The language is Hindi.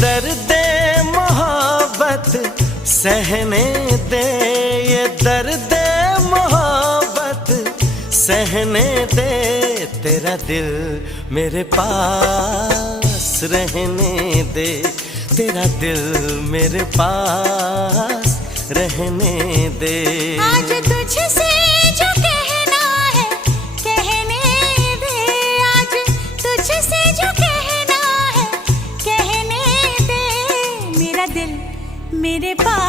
दर्द मोहब्बत सहने दे, ये दर्द मोहब्बत सहने दे। तेरा दिल मेरे पास रहने दे, तेरा दिल मेरे पास रहने दे। आज तुझसे जो कहना है कहने दे, आज तुझसे जो कहना है कहने दे। मेरा दिल मेरे पास